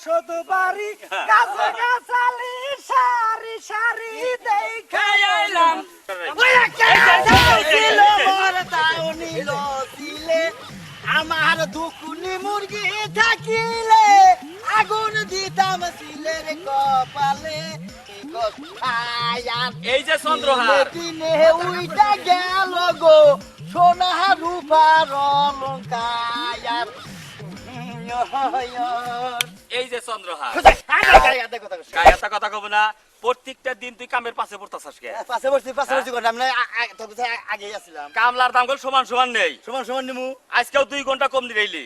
বসত বাড়ি গাছে গাছালি সারি সারি দেখা এলাম আমার দুকুনি মুরগি থাকিলে আগুন দিতাম সিলের কপালে এই যে চন্দ্রহার দিনে উইটা গেল গো সোনা রূপার অলঙ্কার এই যে চন্দ্রহার পাশে গায়ে কথা কব না প্রত্যেকটা দিন তুই কামের পাশে পড়তাছস কে বসছি করলাম না আগে আসছিলাম কামলার দাম গুলো সমান সমান নেই সমান সমান নিমু আজকেও 2 ঘন্টা কম দিলি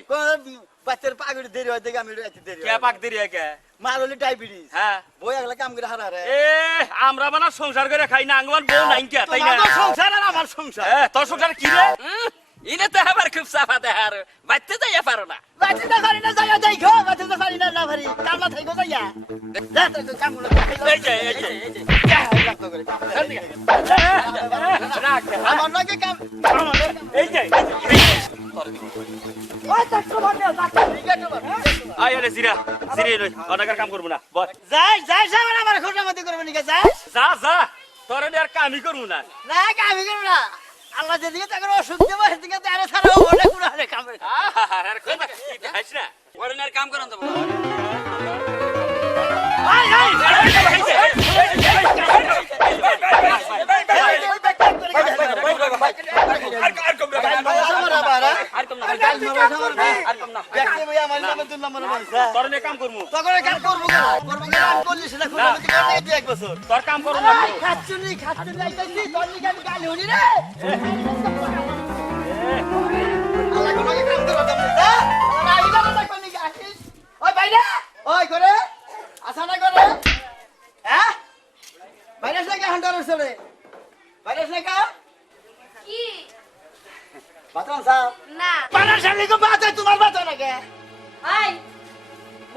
বাচ্চার পাগড়ি দেরি হয় দেখে আমি দেরি কে পাক দেরি কে মার হলে ডায়াবেটিস হ্যাঁ বই আগলা কাম করে হারা রে এ আমরা বানা সংসার করে খাই না আঙ্গমান বউ নাই কে তাই না তোমার সংসার আর আমার সংসার তোর সংসার কি রে ইনে তো আবার খুব সাফা দেহার বাইতে যাইয়া পারো না বাচ্চাটা পারি না যাইয়া যাইখো বাচ্চাটা পারি না পারি কামলা থাইগো যাইয়া যা তো কাম গুলো এই যে আমার নাকি কাম এই যে ওই ডাক্তার বানিয়া ডাক্তার নিগাটো আয় রে জিরা লই অনাকার কাম করব না বল যাই সামনে আমার খোঁটামতি করবে নিকে যাই যা তোরে আর কামই করব না না কামি করব না আল্লাহ যেদিকে তাকে অসুখ দেবো সেদিকে তারা সারা অনেক গুণ হারে কাম করে আর কথা কি দেখাইছ না ওরে আর কাম করান তো কাম করবো তোর কাম করবো খাচ্ছুনি গালি হনি রে ওই বাইরে ওই করে আসা না করে হ্যাঁ বাইরে থেকে হান্টার চলে বাইরে থেকে কি বাতান সাহেব না পানার শালি কো বাত তোমার বাত নাকি ভাই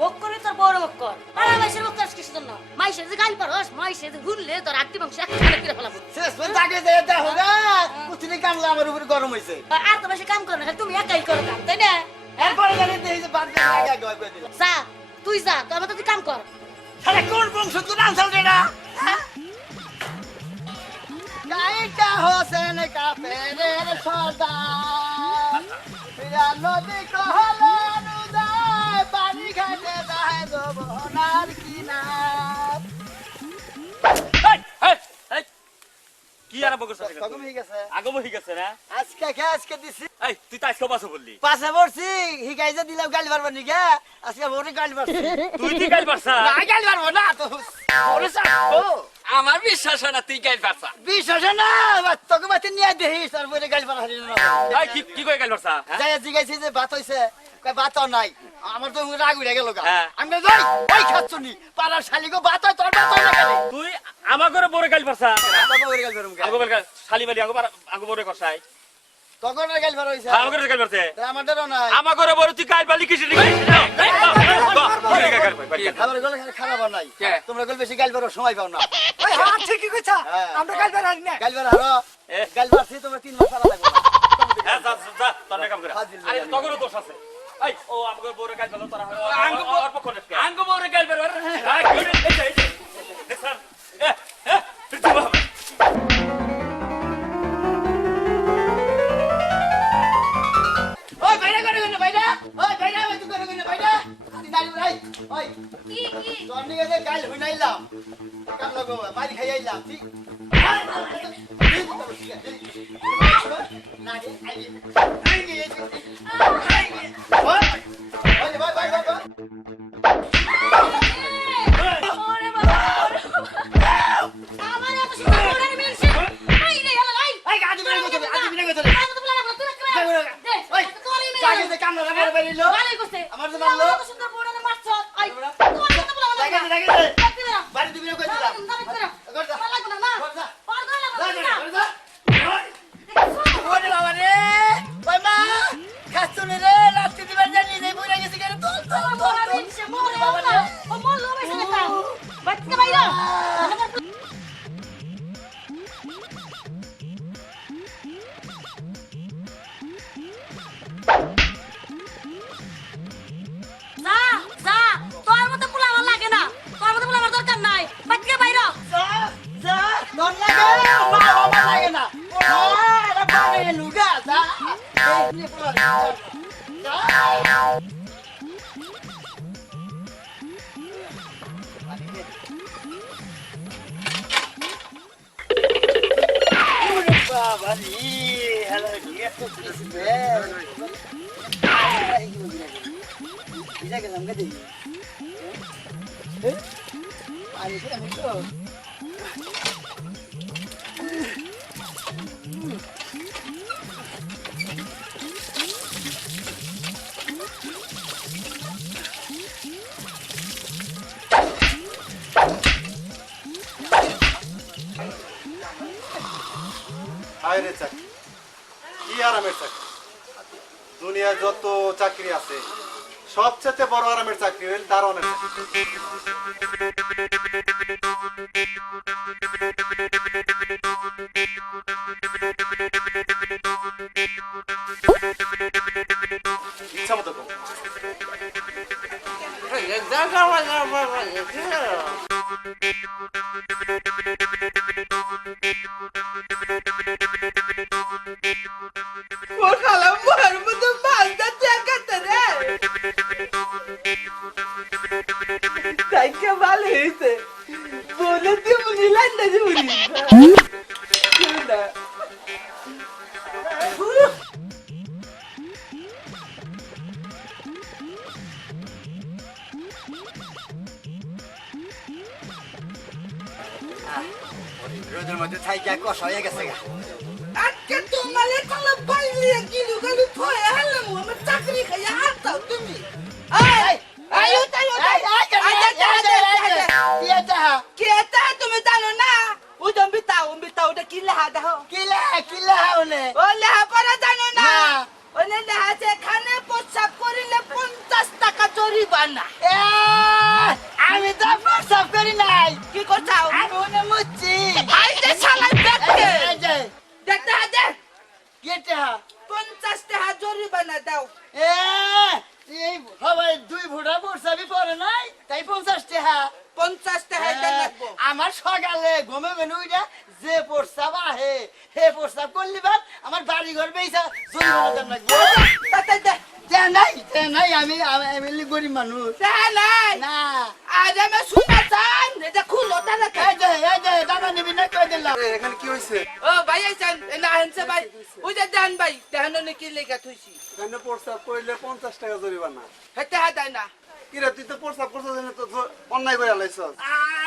মুখ করে তোর বড় মুখ কর আর মাইশের মুখ কর কিছু জন্য মাইশের যে গাল পারস মাইশের যে ঘুরলে তোর আত্মি মাংস একসাথে করে ফেলাবো শেষ পর্যন্ত আগে যে এটা হোগা কুতিনি কামলা আমার উপরে গরম হইছে আর তো বেশি কাম করো না তুমি একাই করো কাম তাই না এরপরে জানি দেই যে বাদ দিয়ে আগে আগে কই দিলাম যা তুই যা তো আমাদের তুই কাম কর শালা কোন বংশ তুই আনছাল রে না গায়িকা হোসেন কা পেরের সর্দার প্রিয়া নদী কহলে অনুদায় পানি ঘাটে যায় যমুনার কিনার কি আর বকছ কম হয়ে গেছে আগম হই গেছে না আজকে দিছি এই তুই তো আজকে বাসো বললি পাশে পড়ছি হিগাই যে দিলাম গালি পারবো নি গে আজকে ওরে গালি পারছি তুই কি গাল পারছা না গালি পারবো না তো ওরে সাকো আমার বিশ্বাস হয় না তুই গাল পারছা বিশ্বাস না তোকে মাতে নিয়ে দেহিস আর বলে গালি পারা হারিয়ে না এই কি কই গাল পারছা যাই জিগাইছি যে ভাত হইছে কই ভাত নাই আমার তো রাগ উড়ে গেল গা হ্যাঁ। আমি যাই ওই খাচ্ছনি পাড়ার শালিগো ভাত হয় তোর ভাত হয় না কেন তুই আমার ঘরে বড় গাল পারছা তোকে ওরে গালি পারবো আগো বল শালি বালি আগো বড় করছাই তোকে না গালি পারা হইছে আমার ঘরে গাল পারছে আমাদেরও নাই আমার ঘরে বড় তুই গাল বালি কিসে দিবি আমার গলে খারাপ নাই তোমরা গল বেশি গালি পারার সময় পাও না ওই হ্যাঁ ঠিকই কইছা আমরা কাল বের হই না গালি পারা হারো গালি পারছি তোমরা 3 মাস আলাদা লাগবে হ্যাঁ যা তোর কাম করে আরে তগরও দোষ আছে এই ও আমাকে বড় গাল পালো তোরা অল্প করে আঙ্গ বড় গাল বের এই দেখছান তুই বাবা ওই বাইরে করে গেল বাইরে ওই বাইরে ওই তুই করে গেল বাইরে তুই দাঁড়ি ভাই ওই কি কি তোর নিয়ে যে গাল হইনাইলাম কাম লাগো মারি খাই আইলাম ঠিক না রে আই ওরে বাবা আমার এত সুন্দর বড় মেয়ে আই রে আল্লাহ আই আই গাদি বিনা গো চলে আদি বিনা গো চলে আমি তো বলা না তুই করে ওই জাগে যে কাম লাগা বের বেরিলো ভালোই করছে আমার যে মারলো এত সুন্দর বড় মারছ আই তোর কথা বলা না জাগে জাগে বাড়ি দিবি না কই দিলাম করজা লাগবে না করজা পারদা লাগবে না করজা ওরে বাবা রে ওই মা খাচ্ছনি রে রাত্রি দিবার জানি রে বুইরা গেছে কেন তোল তোল তোল বাবা রে ও মরলো বেশি কথা বাচ্চা বাইরা যা যা তোর বাবা লাগে না এটা বাবা লুগা যা বাবা রে hello DS bisa ke sampai di ani sih ami to আরে চাকরি কি আরামের চাকরি দুনিয়ায় যত চাকরি আছে সবচেয়ে বড় আরামের চাকরি হল দারোয়ানের চাকরি ইচ্ছা মতো করো। রোদের মধ্যে থাইকা কষ হয়ে গেছে আজকে তোমার তাহলে বাইরে গিলু গেলু থয়ে হলাম আমার চাকরি খাইয়া হাতাও তুমি আয়ো তাইও কেতা তুমি জানো না উদম বিতাও এটা কি লেহা দেখো কিলা ওনে ও লেহা পড়া জানো না ওনে লেহা যে খানে প্রস্রাব করিলে 50 টাকা জরিমানা আমি তো প্রস্তাব করি নাই কি করছাও আমি ওনে মুচ্ছি আই যে শালা দেখতে এই যে দেখতে হাতে কেটা 50 টাকা জরিমানা দাও এই সবাই 2 ফুটা প্রস্তাবই পড়ে নাই তাই 50 টাকা 50 টাকা এটা লাগবো আমার সকালে ঘুমে বেনুইটা যে প্রস্তাব আহে হে প্রস্তাব করলি বাদ আমার বাড়ি ঘর বেইছা জরিমানা দেন লাগবে তে নাই আমি গরিব মানুষ নাই না আজ আমি শুনা চান এটা খুলো তাহলে এই যে দাদা নিবি না কই দিলাম এখানে কি হইছে ও ভাই আইছেন না হেনছে ভাই ওই যে দেন ভাই দেহানো কি লেখা থইছি এখানে প্রস্তাব করলে 50 টাকা জরিমানা হেতে হাতাই না কি রে তুই তো প্রস্তাব করছস না তো অন্যায় করে লাইছস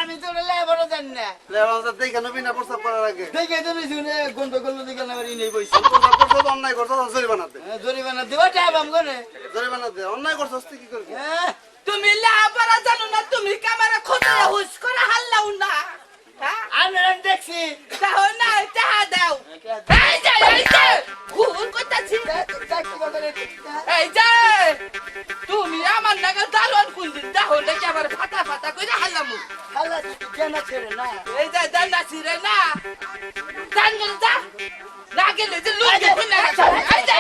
আমি তো লেবারও জানি না লেবানটা দেখে নবি না প্রস্তাব করার আগে দেখে তো শুনে গন্ডগোল দিকে না বাড়ি নেই বইছি প্রস্তাব করছস অন্যায় করছস জরিমানা দে জরিমানা দেওয়া টাইম করে জরিমানা দে অন্যায় করছস তুই কি করবি তুমি লেহাপড়া জানো না তুমি ক্যামেরা খোঁজে হুস করে হাল্লাও না হ্যাঁ আমি দেখছি তাও না টাকা দাও এই যে ভুল করতেছি এই যে তুমি আমার নাগাল দারোয়ান কুন্দিন তাহলে কি আবার ফাটা করে হাল্লামু এই যে দান্না ছিড়ে না দান করে যা না গেলে যে লুঙ্গি খুলে এই যে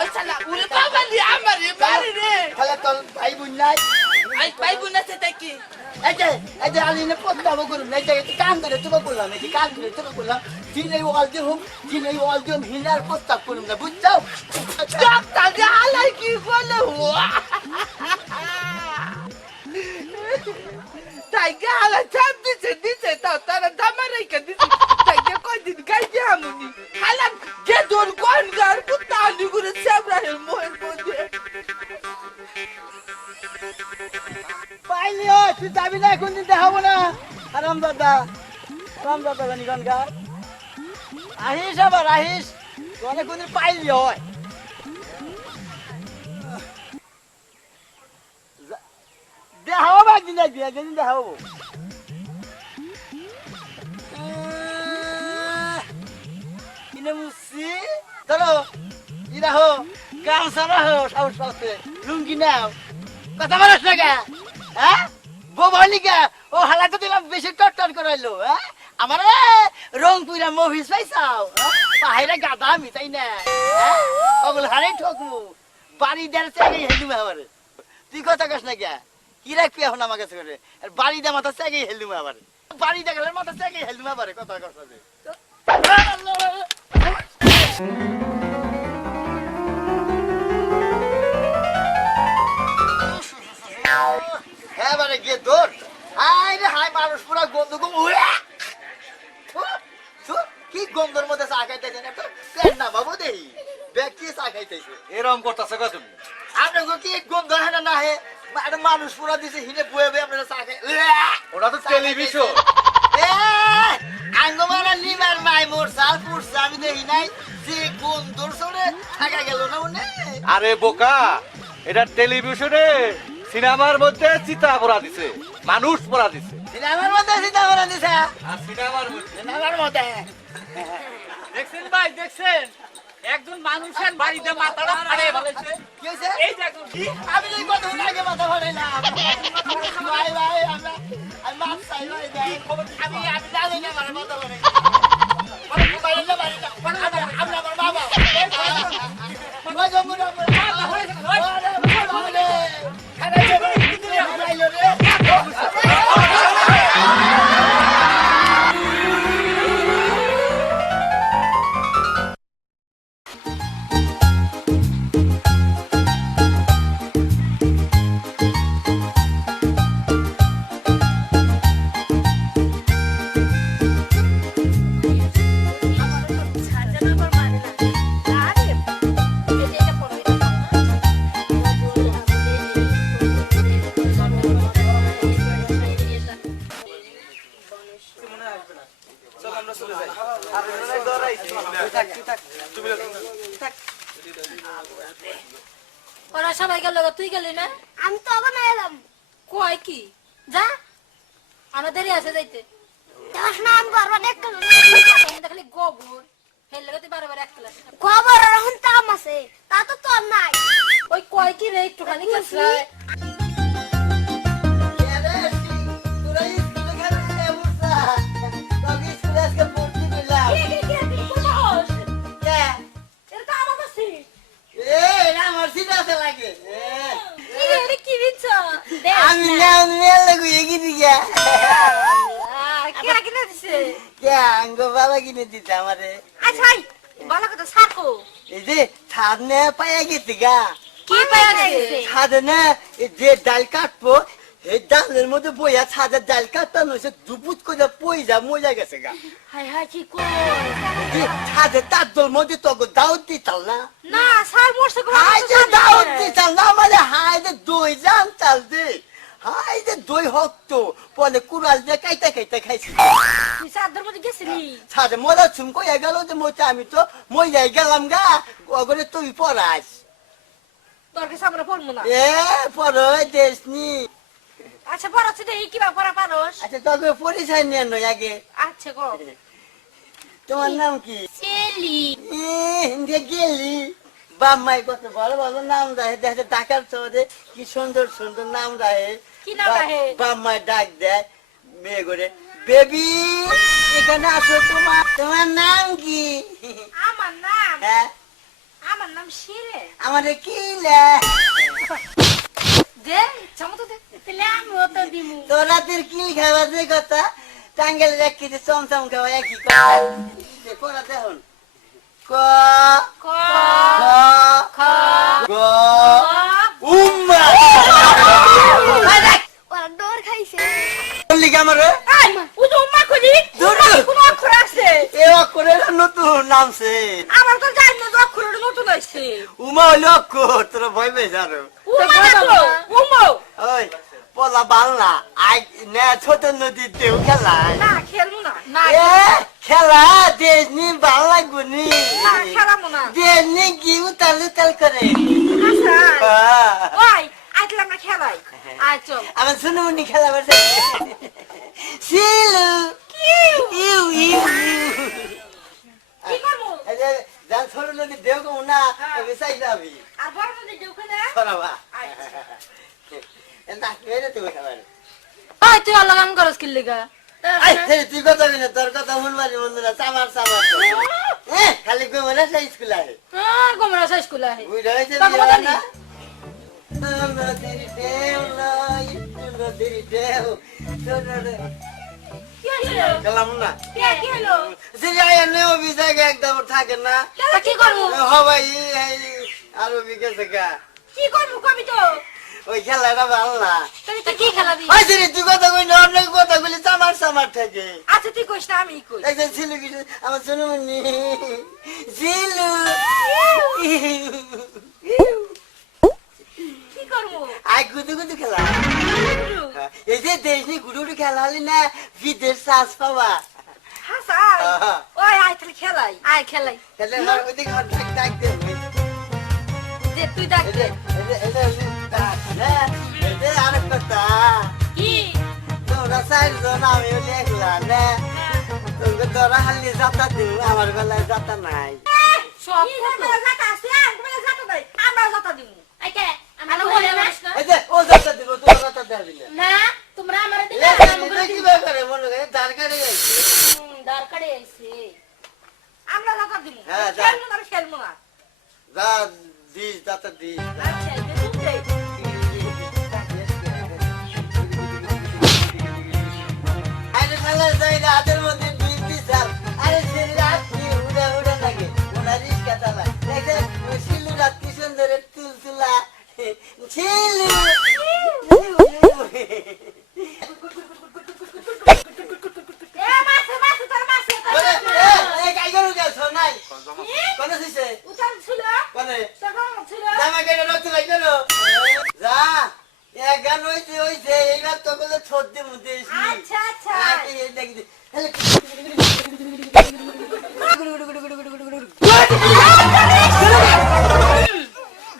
ওই শালা উরে বাবা লি আমার বাড়ি রে তাহলে তোর ভাই বোন নাই আই ভাই বোন আছে তাকি এই যে আলিনে পদ্মাবো করুন এই যে কাম করে তোকে বললাম এই যে কাম করে তোকে বললাম দিনে ওয়াল দিম হিনার প্রস্তাব করুন না বুঝছো ডাক্তার যে হালাই কি বলে তাই গালা চাপ দিছে তাও তারা দামার রেখে দিছে তাই কয়দিন গাইছে আমুনি হালাম গে দোর কোন গার কুত্তা আনি করে সাবরাহের মোহের মধ্যে পাইলি ও তুই যাবি না কোনদিন দেখাবো না রামদাদা জানি গানকার আহিস আবার আহিস তোনে কোনদিন পাইলি হয় দেখাবো বা একদিন একদিন দেখাবো কিনে মুসি ধরো ই রাখো গামছা রাখো সাহস পাচ্ছে লুঙ্গি নাও কথা বলাস না কে হ্যাঁ বলি কে ও হালা তো দিলাম বেশি টটটট করাইলো হ্যাঁ আমার রংপুরা মহিষ পাইছাও পাহাড়ে গাদা আমি তাই না ওগুলো হারে ঠকমু বাড়ি দেড় চাই হেলুম আমার তুই কথা কাস না কে কি রাখবি এখন আমার কাছে করে আর বাড়ি দে মাথা চাই হেলুম আবার বাড়ি দেখালে মাথা থেকে হেলমা পারে কথা কথা যে হ্যাঁ মানে গিয়ে দৌড় হাই রে হাই মানুষ পুরা গন্ধ গম কি গন্ধর মধ্যে চা খাইতেছে না তো পেট না বাবু দেই ব্যক্তি চা খাইতেছে এরকম করতেছে কত তুমি আপনাকে কি গন্ধ হয় না হে একটা মানুষ পুরা দিছে হিনে বয়ে বয়ে আপনারা চা খাই ওটা তো টেলিভিশন আঙ্গমারা লিমার মাই মোর সাল পুরছে আমি দেখি নাই যে গন্ধর সরে থাকা গেল না মনে আরে বোকা এটা টেলিভিশনে সিনেমার মধ্যে চিতা পড়া দিছে মানুষ পড়া দিছে সিনেমার মধ্যে চিন্তা করে দিছে আর সিনেমার মধ্যে সিনেমার মধ্যে দেখছেন ভাই দেখছেন একজন মানুষের বাড়িতে মাথাটা ফাড়ে ফেলেছে কি হয়েছে এই যে একজন আমি এই কথা আগে মাথা ফাটাইলাম ভাই ভাই আমি মাছ চাই ভাই দেখ আমি জানি না আমার মাথা ফাটাই আমার বাবা ওই জমুনা ওরা সবাই গেল তুই গেলি না আমি তো আবার না এলাম কই কি যা আমার দেরি আছে যাইতে দেখাস না আমি বারবার দেখলাম দেখলি গোবর হেল লাগে তুই বারবার এক ক্লাস খবর এখন তাম আছে তা তো তোর নাই ওই কয় কি রে একটুখানি কাছে আমি নাম মেলে গুয়ে গিয়ে গিয়া কেরা কিনে দিছে কে আঙ্গ বাবা কিনে দিতে আমারে আচ্ছা ভাই ভালো কথা সাকো এই যে ছাদ নে পায়া গেছে গা কি পায়া গেছে ছাদ না এই যে ডাল কাটবো এই ডালের মধ্যে বইয়া ছাদের ডাল কাটতাম হয়েছে দুপুত করে পই যা মজা গেছে গা হাই হাই কি কই যে ছাদের তার দল মধ্যে তোকে দাওয়াত দিতাল না না সার মোরছে গো হাই যে দাওয়াত দিতাল না মানে হাই যে দই জান চাল দে হাই যে দই হোক তো পরে কুড়াল দিয়ে কাইটা কাইটা খাইছি তুই সাদের মধ্যে গেছিলি ছাদে মজা চুম কইয়া গেল যে মোটা আমি তো মজাই গেলাম গা ওগরে তুই পড়াস তোর কাছে আমরা পড়বো না এ পড়ই দেশনি আচ্ছা পড়াচ্ছি দে কি বা পড়া পারোস আচ্ছা তবে পরিচয় নিয়ে নয় আগে আচ্ছা গো তোমার নাম কি সেলি হিন্দে গেলি বাম্মাই কত ভালো ভালো নাম রাহে দেখে ডাকার চোরে কি সুন্দর সুন্দর নাম রাহে কি নাম রাহে? বাম্মাই ডাক দেয় মেয়ে করে বেবি এখানে আসো তোমার তোমার নাম কি আমার নাম হ্যাঁ আমার নাম শিরে আমাদের কি লে দে চামতো দে তাহলে আমিও তো দিমু তোরা তোর কি খাওয়া যে কথা টাঙ্গেল রাখি যে চমচম খাওয়া একই কথা পড়া দেখুন ক ক খ গ উম্মা ওরা ডোর খাইছে বললি কি আমার আই ও তো মা কইলি দূর কোন অক্ষর আছে এ অক্ষরে নতুন নামছে আমার তো জানি না যে অক্ষর নতুন হইছে উমা হইলো অক্ষর তোরা ভয় পেয়ে জানো উমা না তো উমো ওই পলা বালনা আই না ছোট নদীর দেউ খেলায় না খেলমু না না এ খেলা দেশনি ভাল লাগবনি না খেলামু না দেশনি কি উতাল উতাল করে আচ্ছা হ্যাঁ। ওই আইতলাম না খেলাই আয় চল আমার শুনুনি খেলা বসে শিলু ইউ ইউ কি করমু এই যে যান ছোট নদী দেউ কো না তবে চাই যাবি আর বড় নদী দেউ খেলে সরাবা আচ্ছা এটা কেনে তুমি খাবার ওই তুই আল্লাহ কাম করস কি লাগা আই তুই কথা বিনা তোর কথা শুনবানি বন্ধুরা চামার চামার খালি কই মনে সেই স্কুল আহে গোমরা শেষ কুলা হে বুঝা হইছে বাবা বিয়া জানি। না নদীর দেউ লয় নদীর দেউ কি হলো খেলাম না কি হলো যে যাই এনে অভিষেক একদম থাকে না তা কি করব হবাই আর অভিকে থেকে কি করব কবি তো ওই খেলাটা ভালো না তা কি খেলাবি ওই যে তুই কথা কই না অনেক কথা বলি চামার চামার থাকে আচ্ছা তুই কইস না আমি কই এই যে ছিল কিছু আমার সোনামণি জিলু কি করব আই গুদু গুদু খেলা এই যে দেশনি গুদু গুদু খেলা হলি না বিদেশ চান্স পাবা হাসাই ওই আয় তাহলে খেলাই আয় খেলাই খেলে ঘর ওইদিকে ঘর ডাক ডাক দে যে তুই ডাক এই যে এই যে আরেক কথা কি তোরা সাইড জন আমি লেখলা না তোকে তোরা হালি যাতা দিও আমার বেলায় যাতা নাই সব বেলা জাতা আছে আর বেলা জাতা নাই আমরা জাতা দিমু আই কে আমরা বলে না এই যে ও যাতা দিব তোরা যাতা দেবি না না তোমরা আমারে দিলে এটা কি ব্যাপারে মনে করে দরকারে যাইছে দরকারে আইছে আমরা জাতা দিমু হ্যাঁ, যা। খেলমু না খেলমু না যা দিস যাতা দিস আচ্ছা তুই দে আরে খালা যাই না হাতের মধ্যে বিল দিছাল আরে সেই রাত্রি উড়ে উড়ে লাগে ওনা রিস্কা চালা দেখে শিলু রাত্রি সুন্দর তুলতুলা শিলু এ মাছে মাছে তোর মাছে এই কাই গরু গেছ নাই কোন দিছে উঠান ছিল কোনে তখন ছিল জামা কেটে রক্ত লাগবে না যা এক গান হইছে এইবার তো বলে ছোদ্দে মুদে আচ্ছা আচ্ছা এই দেখি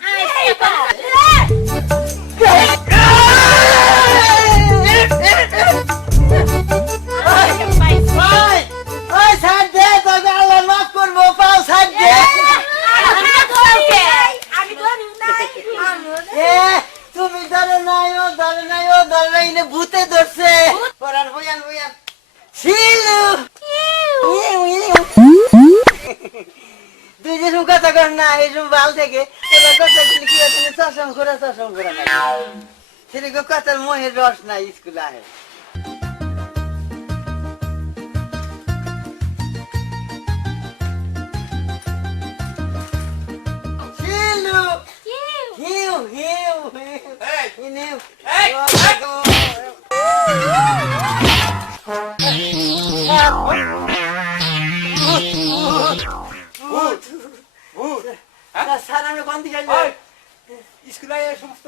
আই পা ওই ছাড় দে তোকে আল্লাহ মাফ করবো পাও ছাড় দে আমি ধরি নাই এ তুমি ধরে নাই ও ধরে নাই ও ধরে নাই নে ভূতে ধরছে পরান বয়ান বয়ান শিলু তুই যে কথা কর না এই বাল থেকে তোরা কথা বলি কি আছে চশম করে না সেরকম কথার মোহের রস নাই স্কুলে আহে শিলু হিউ হিউ হিউ স্যার আমি কোন দিকে স্কুলে সমস্ত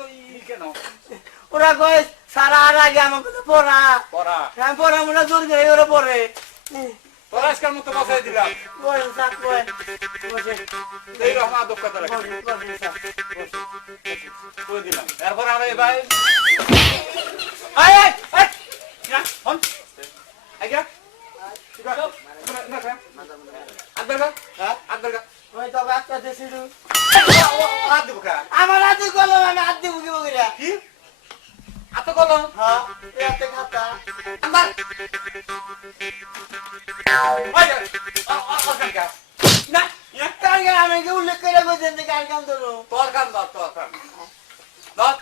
কেন ওরা কয় সারা আর আগে আমাকে তো পড়া পড়া আমি পড়া মনে জোর করে ওরা পড়ে তোরা আজকাল মতো বসাই দিলাম বসে স্যার বসে এই রকম আদব কথা রাখি করে দিলাম এরপর আমরা ভাই আয় আয় আয় না হন আইগা ওই তো বাচ্চা দেছিল কি আমার হাতে কলম আমি হাত দিব কি বগিরা এত কলম হ্যাঁ এই হাতে খাতা না কার গান আমি কি উল্লেখ করে কইছেন যে কার গান ধরো তোর কাম দাও তোর কাম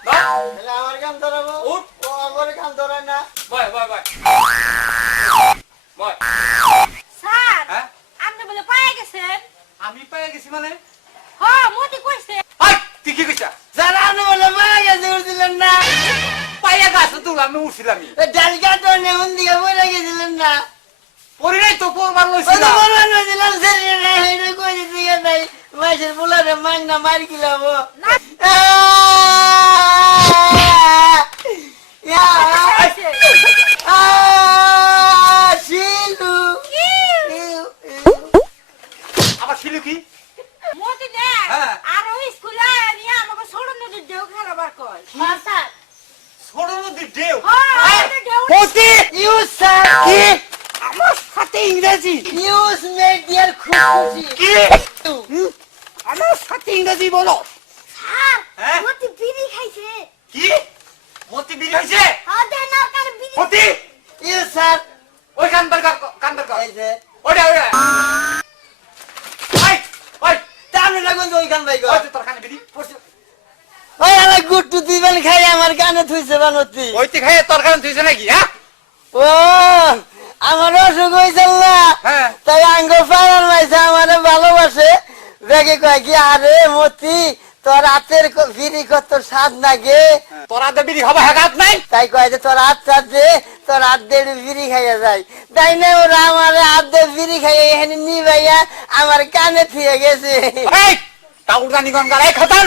তাহলে আমার গান ধরাবো উঠ। ও আমার গান ধরায় না বয় বয় বয় বয় স্যার হ্যাঁ আপনি বলে পায়ে গেছেন আমি পেয়ে গেছি মানে হ্যাঁ মতি কইছে হাই তুই কি কইছা যারা আপনি বলে মারা গেছে উঠছিলেন না পাইয়া গাছ তুল আমি উঠছিলাম ডাল কাটো নেমন দিকে বলে গেছিলেন না পরি নাই তো পরবার ওই তো লইছিলাম বলবেন না দিলাম সেরে না এটা কই দিকে নাই মাইসের বুলারে মাইন না মারি কিলাবো না। শিলু আবার ছিল কি মতি দেখ হ্যাঁ। আর ওই স্কুলে নিয়ে আমাকে ছোড়ন নদীর ঢেউ খেলাবার কয় স্যার ছোট নদী ঢেউ হ্যাঁ ঢেউ মতি ইউ স্যার কি আমার সাথে ইংরেজি নিউজ মেড ডিয়ার খুশি কি আমার সাথে ইংরেজি বলো স্যার হ্যাঁ? মতি বিড়ি খাইছে কি মতি বিড়ি হয়েছে হ্যাঁ দেন না কার বিড়ি মতি ইউ স্যার ওই কান্দার কার এই যে ওটা ওটা ওই ওই তাহলে লাগুন ওই গান ভাই গো ওই তো তোর কানে বিড়ি ওই আমার গুট্টু দিবেন খাই আমার গানে থুইছে বানতি ওইতে খাইয়ে তোর কানে তুইছে নাকি হ্যাঁ ও আমার অসুখ হয়েছিল না হ্যাঁ। তাই আঙ্গ পাড়ার মাইছে আমার ভালোবাসে বেগে কয় কি আরে মতি তোর হাতের বিড়ি কত স্বাদ লাগে তোরা দেবি হবে হাত নাই তাই কয় যে তোর হাত চাপ দে তোর হাত দিয়ে একটু বিড়ি খাইয়া যায় তাই না ওরা আমার হাত দিয়ে বিড়ি খাইয়া এখানে নি ভাইয়া আমার কানে থিয়ে গেছে এই কাউটা নিগন গাড়ি খতম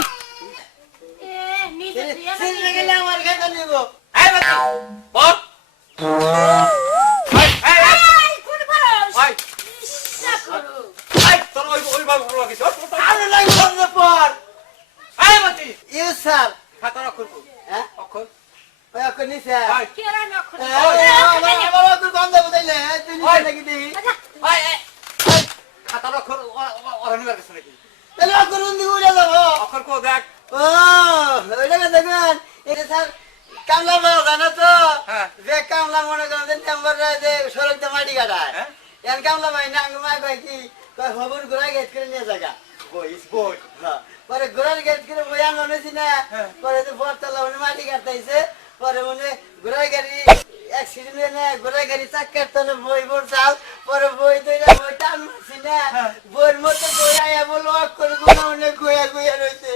এ নিজে দিয়ে চিনতে গেলে আমার কাছে নিব এই বাতি বল এই এই কোন পারস এই না করো এই তোর ওই বাবু বড় কিছু আরে লাগবে পর এই বাতি ইউ স্যার খাতা রাখো হ্যাঁ অক্ষর ওই এখন নিছে এই কে রা না করো আমার অকুর গন্ধ বুঝাইলে তুই নিছে নাকি দি এই এই খাতা রাখো অরনিবার কাছে নাকি তাহলে অকুর উন্দি উড়ে যাবো অক্ষর কো দেখ ও ওইটাকে দেখুন এটা স্যার কামলা বড় জানো তো হ্যাঁ। যে কামলা মনে করেন যে নাম্বার যে সড়কতে মাটি কাটায় হ্যাঁ। এন কামলা ভাই না মাই কয় কি কয় হবুর ঘোড়া গেট করে নিয়ে জায়গা বইস বই পরে ঘোড়ার গেট করে বই আনলো নিছি না হ্যাঁ। পরে তো বরতলা মানে মাটি কাটতেছে পরে মনে ঘোড়ার গাড়ি অ্যাক্সিডেন্ট হয়ে না ঘোড়ার গাড়ি চাক্কার তলে বই পড়ছাল পরে বই তৈরি বই টান মারছি না বইয়ের মতো বই আয়া বলো অক্ষর গুলো অনেক গোয়া গোয়া রয়েছে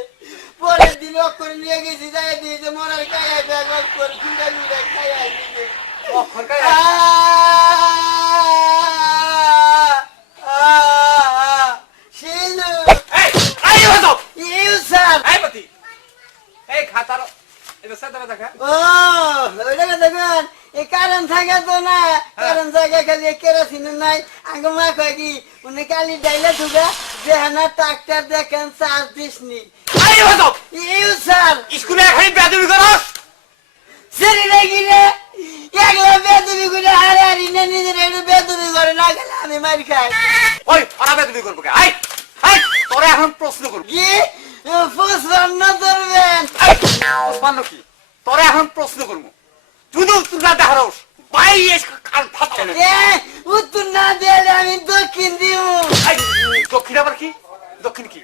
পরের দিন অক্ষর নিয়ে গেছি যাই দিয়েছে মরার কায়া ব্যাগ অক্ষর খুঁড়ে খুঁড়ে খাইয়া দিয়েছে অক্ষর কাই শিলু এই এই বাতো ইউ স্যার এই বাতি এই খাতার এটা সাদা দেখা ও ওইটাকে দেখুন এই কারণ থাকে তো না কারণ থাকে খালি কেরোসিন নাই আগে মা কয় কি উনি কালি ডাইলে ঢুকা যেহানা ট্রাক্টর দেখেন চার্জ দিসনি এই বাতো ইউ স্যার স্কুলে এখানে বেদবি করস সেরি নাকি রে একলা বেদবি করে হারে হারি না নিজের একটু বেদবি করে না গেলে আমি মারি খাই ওই ওরা বেদবি করব কে এই এই তোরা এখন প্রশ্ন করব কি প্রশ্ন ধরবেন ওসমান কি তোরা এখন প্রশ্ন করব যদি উত্তর না দেখারস ভাই এস কাল ফাটা উত্তর না দিলে আমি দক্ষিণ দিব এই দক্ষিণ আবার কি দক্ষিণ কি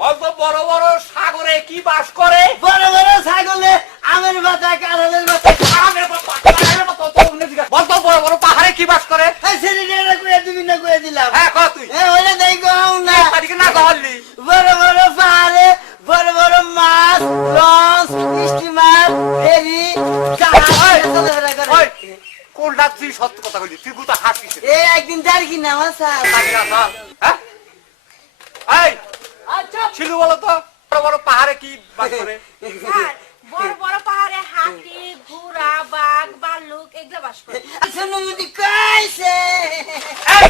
বলতো বড় বড় সাগরে কি বাস করে বড় বড় ছাগলে আমের বাতা কাঁঠালের বাতা আমের বাবা কারের বাবা তো উনি জিজ্ঞাসা বলতো বড় বড় পাহাড়ে কি বাস করে সেটা করে দিবি না করে দিলাম হ্যাঁ কহ তুই ওইটা দেখ না তারিখে না কহলি বড় বড় পাহাড়ে বড় বড় মাছ লঞ্চ স্টিমার ফেরি জাহাজ চলাফেরা করে ওই কোনটা তুই সত্য কথা কইলি তুই গুতা হাসিস একদিন যার কি নাম স্যার হ্যাঁ এই ছিলু বলো তো বড় বড় পাহাড়ে কি বাস করে স্যার বড় বড় পাহাড়ে হাতি ঘোড়া বাঘ ভাল্লুক এগুলো বাস করে সোনমতি কইছে এই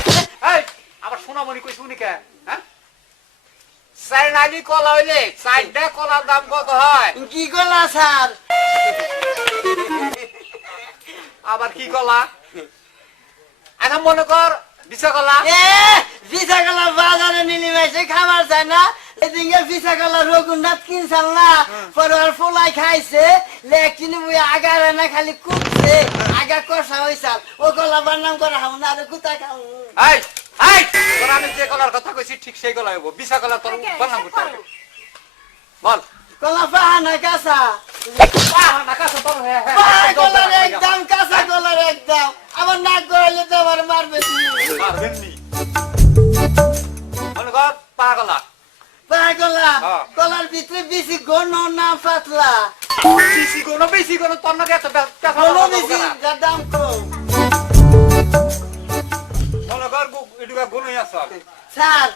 এই আবার সোনামণি কইছ উনি কে হ্যাঁ সাইনালি কলা হইলে সাইডে কলার দাম কত হয় কি কলা স্যার আবার কি কলা এখন মনে কর বিছা কলা ভিসা কলা বাজারে নিলি মাইছে খাবার চায় না এদিকে ভিসা কলা রঘুনাথ কিনছাল না পরে ফলাই খাইছে লেকিন বই আগারে না খালি কুপছে আগা কষা হইছাল ও কলা বানাম করা হাও না আর কুতা খাও এই এই তোর আমি যে কলার কথা কইছি ঠিক সেই কলা হইব বিছা কলা তোর বানাম করতে হবে বল কলা পাহানা কাঁচা না কাছে তোর হ্যাঁ কলার একদম কাঁচা কলার একদম আমার নাক গড়াইলে তো আমার মারবে মারবেননি মনে কর পাগলা পাগলা হ্যাঁ। কলার ভিতরে বেশি ঘন না পাতলা বেশি কোনো তোর নাকি এত ঘন বেশি যার দাম কম মনে কর এটুকা গুণই আছে স্যার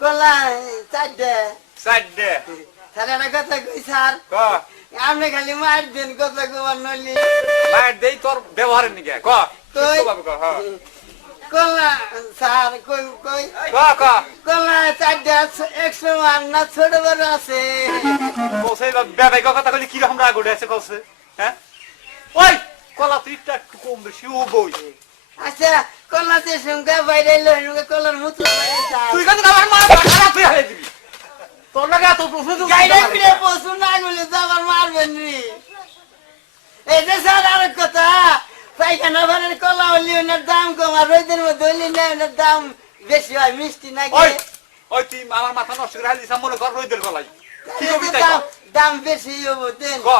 কলা চারটে সাইডে স্যার একটা কথা কই স্যার ক আপনি খালি মার দেন কথা কবার নইলি বাইর দেই তোর ব্যবহারের নিকে ক কই বাবু ক হ্যাঁ কলা স্যার কই কই ক ক কলা চারটে 100 না ছোট বড় আছে বসে বেবাই কথা কইলি কি রকম রাগ উঠে আছে কইছে হ্যাঁ ওই কলা তুই একটু কম বেশি ও বই আচ্ছা কলাতে সঙ্গে বাইরে লইনুকে কলার মুতলা বাইরে স্যার তুই কিন্তু আমার মার খারাপ হয়ে হালে দিবি তোর নাকি এত প্রশ্ন তুই গাইডে ফিরে পছন্দ না গলে তো আবার মারবেন নি এই যে স্যার আর কথা পাইখানা ভরের কলা হলি ওনার দাম কম আর রোদের মধ্যে হলি না ওনার দাম বেশি হয় মিষ্টি নাকি ওই ওই তুই আমার মাথা নষ্ট করে হালিস মনে কর রইদের গলাই কি কবি তাই দাম দাম বেশি হবো দেন ক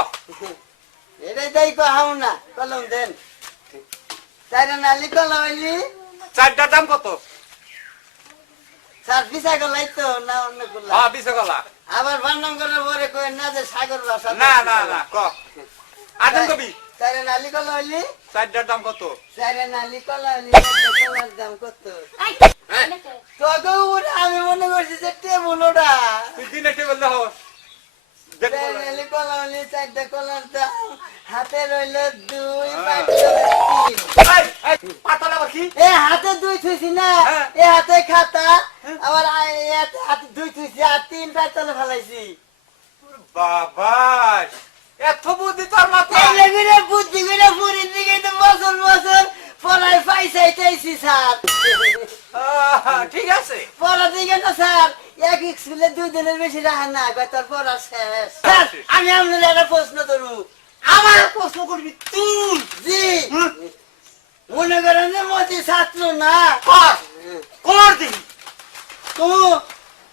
এটাই তাই কহাও না কলম দেন চাইরা নালি কলা হইলি চারটার দাম কত? স্যার পিছা গলাই তো না অন্য করলা হ্যাঁ 20 কলা। আবার বান্নাম করে পরে কই না যে সাগর ভাষা না না না ক আদম কবি চাইরা নালি কলা হইলি চারটার দাম কত? চাইরা নালি কলা হইলি কলার দাম কত এই, হ্যাঁ? এনেকে। তোকে উড়ে আমি মনে করছি যে টেবুল ওটা তুই দিনে টেবিল হস দেখ চাইরা নালি কলা হইলি চারটা কলার দাম হাতে রইল 2 পাঁচটা 3 এই এই পাতালা বাকি এ হাতে 2 থুইছি না হ্যাঁ। এ হাতে খাতা আবার হাতে 2 থুইছি আর 3 পাঁচটা ফেলাইছি বাবা এত বুদ্ধি তোর মাথায় এই লেগুরে বুদ্ধি করে পুরি দিকে তো বছর বছর পড়াই পাইছাইতেছি স্যার ঠিক আছে পড়া দিকে না স্যার এক স্কুলে 2 দিনের বেশি রাখা না কয় তোর পড়া শেষ স্যার আমি আপনার একটা প্রশ্ন করবো আমার প্রশ্ন করবি তুই জি মনে করেন যে মতি ছাত্র না কর কর দেখি তো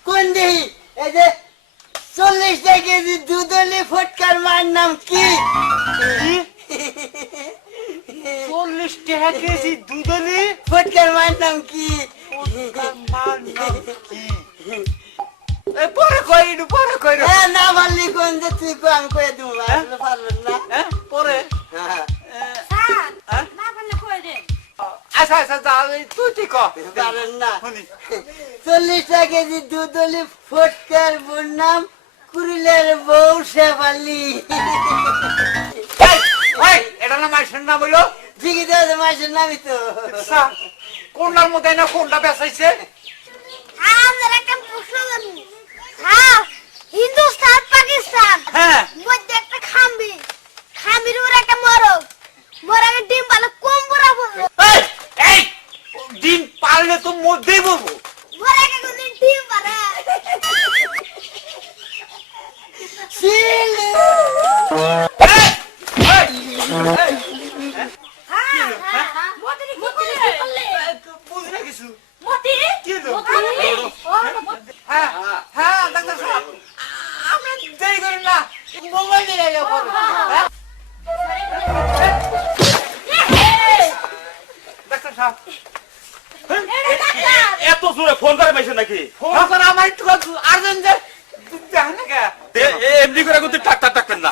কোন দেহি এই যে 40 কেজি দুধলি ফটকার মার নাম কি 40 টাকা কেজি দুধলি ফটকার মার নাম কি পরে কইনু পরে কইনু এ না পারলি কোন যে তুই কো আমি কয়ে দেবো আসলে পারবেন না পরে হ্যাঁ, স্যার, না পারলে কই দেন। আচ্ছা আচ্ছা যা তুই ঠিক কর পারবেন না শুনি 40 কেজি দুধলি ফটকার বোন নাম কুড়িলের বউ শেফালি এই এটা না মাইসের নাম হইলো ঠিকই তো আছে মাসের নামই তো কোনটার মধ্যে না কোনটা বেচাইছে আমাদের একটা প্রশ্ন জানি হ্যাঁ হিন্দুস্তান পাকিস্তান হ্যাঁ মধ্যে একটা খাম্বি খাম্বির উপর একটা মোরগ মোরগের ডিম ভালো কম বড় বড় এই এই ডিম পারলে তো মধ্যেই বলবো মোরগে কোনদিন ডিম পারে শিলি হ্যাঁ, হ্যাঁ, মতি রে, কি করলে? বুঝি না কিছু মতি? কি হলো? মতি? ও, মতি। হ্যাঁ হ্যাঁ ডাক্তার সাহেব আমরা দেরি করেন না মোবাইল নিয়ে যাবো ডাক্তার সাহেব এত জোরে ফোন করে পাইছেন নাকি ফোন করে আমার একটু আর্জেন্ট যে দেখেন না কে এমনি করে কিন্তু ডাক্তার ডাকবেন না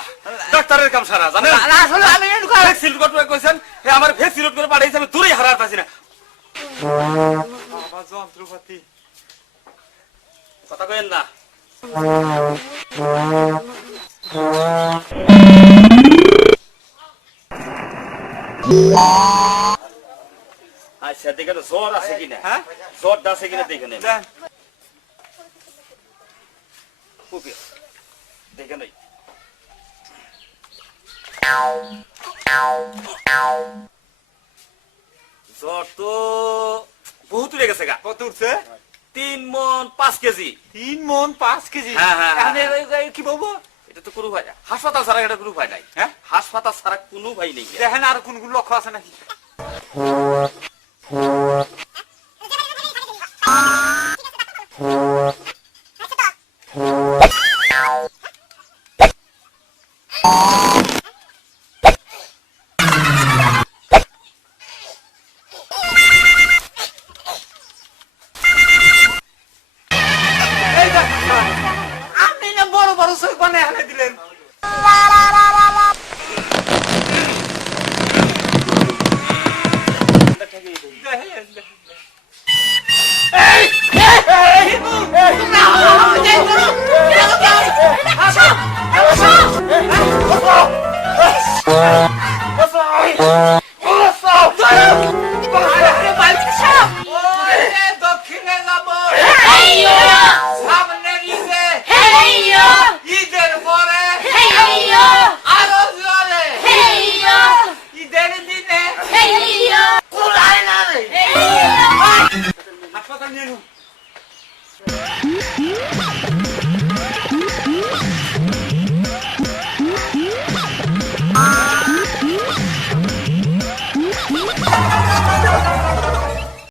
ডাক্তারের কাম সারা জানেন না, আসলে আমি একটু ভ্যাকসিন করে কইছেন হে আমার ভ্যাকসিন করে পাঠাইছে আমি দূরেই হারাতে পারছি না বাবা যন্ত্রপাতি কথা কইেন না আচ্ছা দেখে তো জ্বর আছে কিনা হ্যাঁ জ্বরটা আছে কিনা দেখে নেন দেন ওকে দেখে নেই জ্বর তো বহুত উড়ে গেছে গা কত উঠছে 3 মণ 5 কেজি 3 মণ 5 কেজি হ্যাঁ, হ্যাঁ, এখন হ্যাঁ। কি বলবো এটা তো কোনো ভাই হাসপাতাল ছাড়া এটা কোনো ভাই নাই হ্যাঁ হাসপাতাল ছাড়া কোনো ভাই নেই দেখেন আর কোন কোন লক্ষ্য আছে নাকি এই দেখ, আপনি না বড় বড় সই বানায় এনে দিলেন দক্ষিণে যাব সামনে ঈদের পরে আরো জোরে ঈদের দিনে কুলাই না রে হাসপাতাল নিয়ে